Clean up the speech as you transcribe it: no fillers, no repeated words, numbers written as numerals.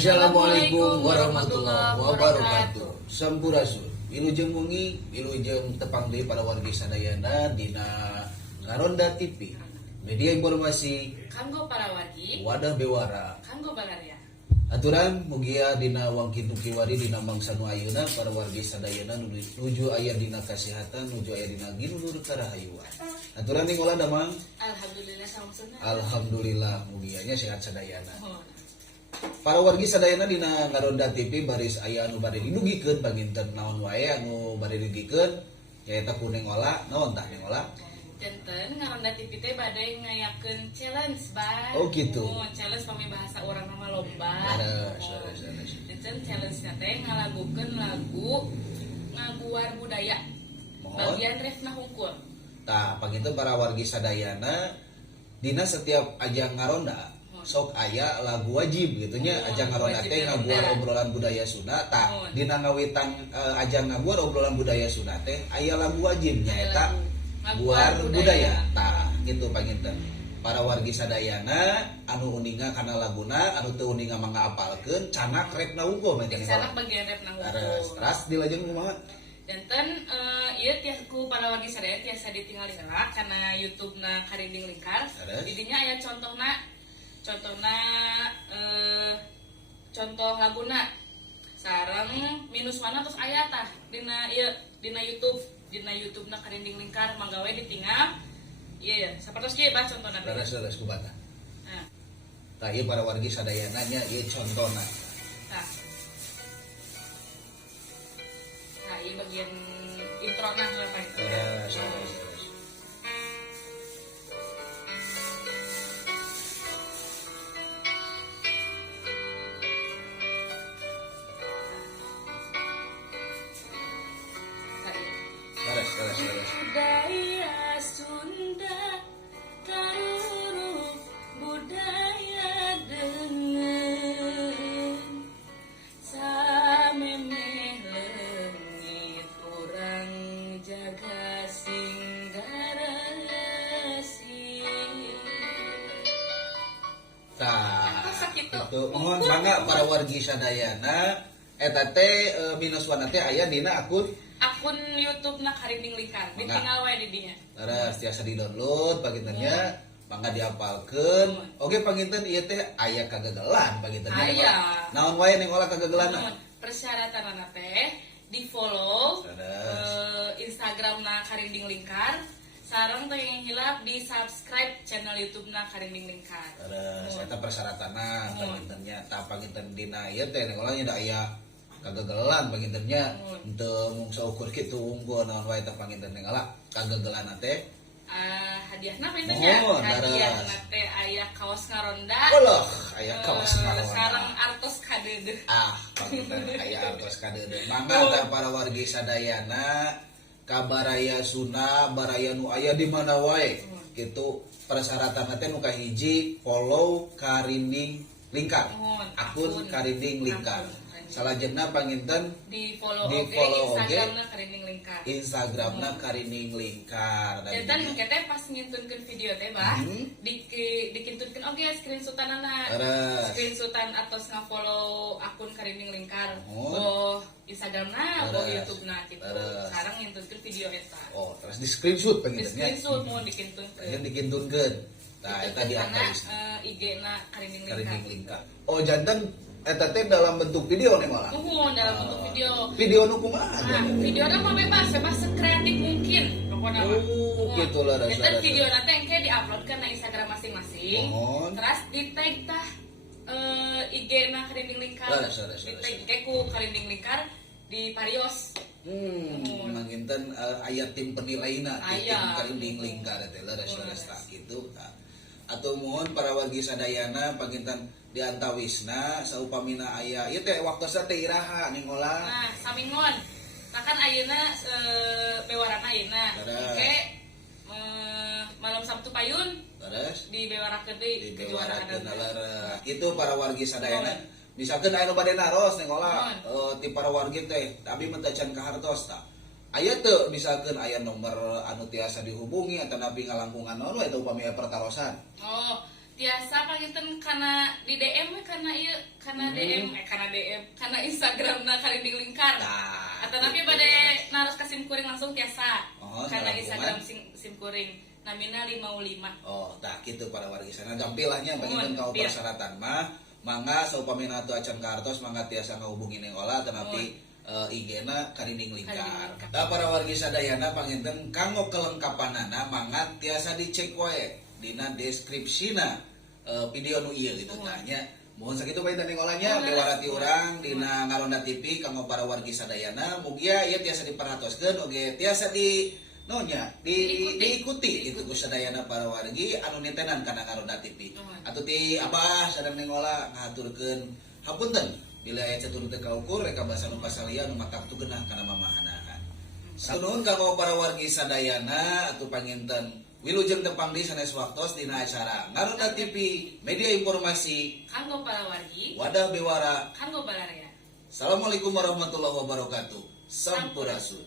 Assalamualaikum warahmatullahi wabarakatuh. Sampurasun. Wilujeng wengi, wilujeng tepang deui para wargi sadayana dina Ngaronda TV. Media informasi kanggo para wargi, wadah bewara. kanggo balaria. Aturan mugia dina wangkitu kiwari dina mangsa nu ayeuna para wargi sadayana nuju aya dina kasehatan, nuju aya dina ginulur karahayuan. Aturan ning ulah damang. Alhamdulillah samsuna. Alhamdulillah mugianya sehat sadayana. Para wargi sadayana dina Ngaronda TV baris aya anu bade dinugikeun panginten naon wae anu bade dinugikeun nyaeta kuning ola naon tah ning ola Janten Ngaronda TV teh bade ngayakeun challenge ba. Oh gitu. Challenge pami bahasa urang nama lomba. Sanes. Janten challenge-nya teh ngalagukeun lagu ngaguar budaya. Bagian refna hungkul. Tah panginten para wargi sadayana dina setiap ajang Ngaronda sok aya lagu wajib gitu nya ajang Ngaronda teh ngaguar obrolan budaya Sunda tah dina ngawitan ajang ngaguar obrolan budaya Sunda teh aya lagu wajib nyaeta ngaguar budaya tah gitu panginten para wargi sadayana anu uninga kana laguna anu teu uninga mangga apalkeun canak repna unggul mah canak bagian repna unggul teras dilajeng kumaha janten ieu tiasa ku para wargi sadayana tiasa ditinggali heula kana YouTube-na Karinding Lingkar di dinya aya contoh laguna sareng minus mana terus aya tah dina YouTube na Karinding Lingkar mangga we ditinggal ieu sapertos kieu bah contona terus kubata tah ieu para wargi sadayana nya ieu contona tah ieu bagian intro na apa itu budaya Sunda tarurup budaya dengan samemeh leungit urang jaga singgarasi itu mohon bangga para wargi sadayana eta teh minus wana teh aya dina akun YouTube-na Karinding Lingkar ditinggal wae di dinya. Terus tiasa di-download pangintennya mangga diapalkeun. Oge panginten ieu teh aya kagagalan pangintennya. Aya. Naon wae ning olah kagagalanna? Persyaratanna teh di-follow Instagram-na Karinding Lingkar sareng teh yang hilap di-subscribe channel YouTube-na Karinding Lingkar. Terus eta persyaratanna pangintennya tah panginten dina ieu teh ning olah nya aya kagagalan pangintennya henteu mung saukur kitu unggul naon wae teh panginten ngala kagagalan teh hadiahna pintunya hadiahna teh aya kaos Ngaronda Allah aya kaos Ngaronda sareng artos kadeudeuh panginten aya artos kadeudeuh mangga teh para wargi sadayana kabaraya Sunda baraya nu aya di mana wae kitu persyaratan teh nu kahiji follow Karinding Lingkar akun Karinding Lingkar salajengna panginten di follow Instagramna Karinding Lingkar. Instagramna Karinding Lingkar. Dan kita pas ngintunkeun video teh bah, dikintunkeun oge screenshotanana. Screenshotan atos ngafollow akun Karinding Lingkar. Instagramna, YouTube-na gitu. Sareng ngintunkeun video eta. Terus di screenshot panginten nya. Di screenshot mau dikintunkeun. Dikintunkeun. Tah eta diantaris. IG-na Karinding Lingkar. Janten eta teh dalam bentuk video nih malah. Dalam bentuk video. Video nu kumaha? Videona mah bebas sekreatif mungkin pokoknya mah. Gitu lah dasar. Eta videona teh engke diuploadkeun na Instagram masing-masing. Terus di-tag tah IG-na Karinding Lingkar. Di-tag ke ku Karinding Lingkar di Parios. Manginten aya tim penilainya tim Karinding Lingkar teh lah dasar gitu. Atau mohon para wargi sadayana panginten diantawisna saupamina aya ieu teh waktosna teh iraha ning olah samingon nah kan ayeuna bewarana ayeuna oke malam Sabtu payun terus di bewarakeun deui kejuaraan kitu para wargi sadayana misalkeun aya nu bade naros ning olah ti para wargi teh tapi mentacan kahartos tah aya teu misalkeun aya nomor anu tiasa dihubungi atau nabi ngalangkungan naon we eta upami pertarosan tiasa panginten karena di DM karena ieu karena DM karena Instagramna karinding lingkar. Atau napi bade naros ka sim kuring langsung tiasa. Karena Instagram sim kuring namina 55. Oh, tah kitu para wargi sana gampilahnya panginten kau persyaratan mah mangga saupamina teu acan kartos mangga tiasa ngahubungi Nengola teu napi IG-na karinding lingkar. Da para wargi sadayana panginten kanggo kelengkapanana mangga tiasa dicek wae dina deskripsina video nu ieu gitu tanya. Mohon sakitu bae Nengolanya bewarati urang dina Ngaronda TV kanggo para wargi sadayana mugia ieu tiasa diperhatoskeun oge tiasa diikuti gitu ku sadayana para wargi anu nitenan kana Ngaronda TV. Atuh ti Abah sadang Nengola ngaturkeun hapunten bila aya catur teu kaukur reka basa nu pasalia nu matak tugeunah kana mamahanaan. Sanuhun kanggo para wargi sadayana atuh panginten wilujeng tepang di sanes waktos dina acara Ngaronda TV media informasi kanggo para wargi wadah bewara kanggo balarea. Assalamualaikum warahmatullahi wabarakatuh. Sampurasun.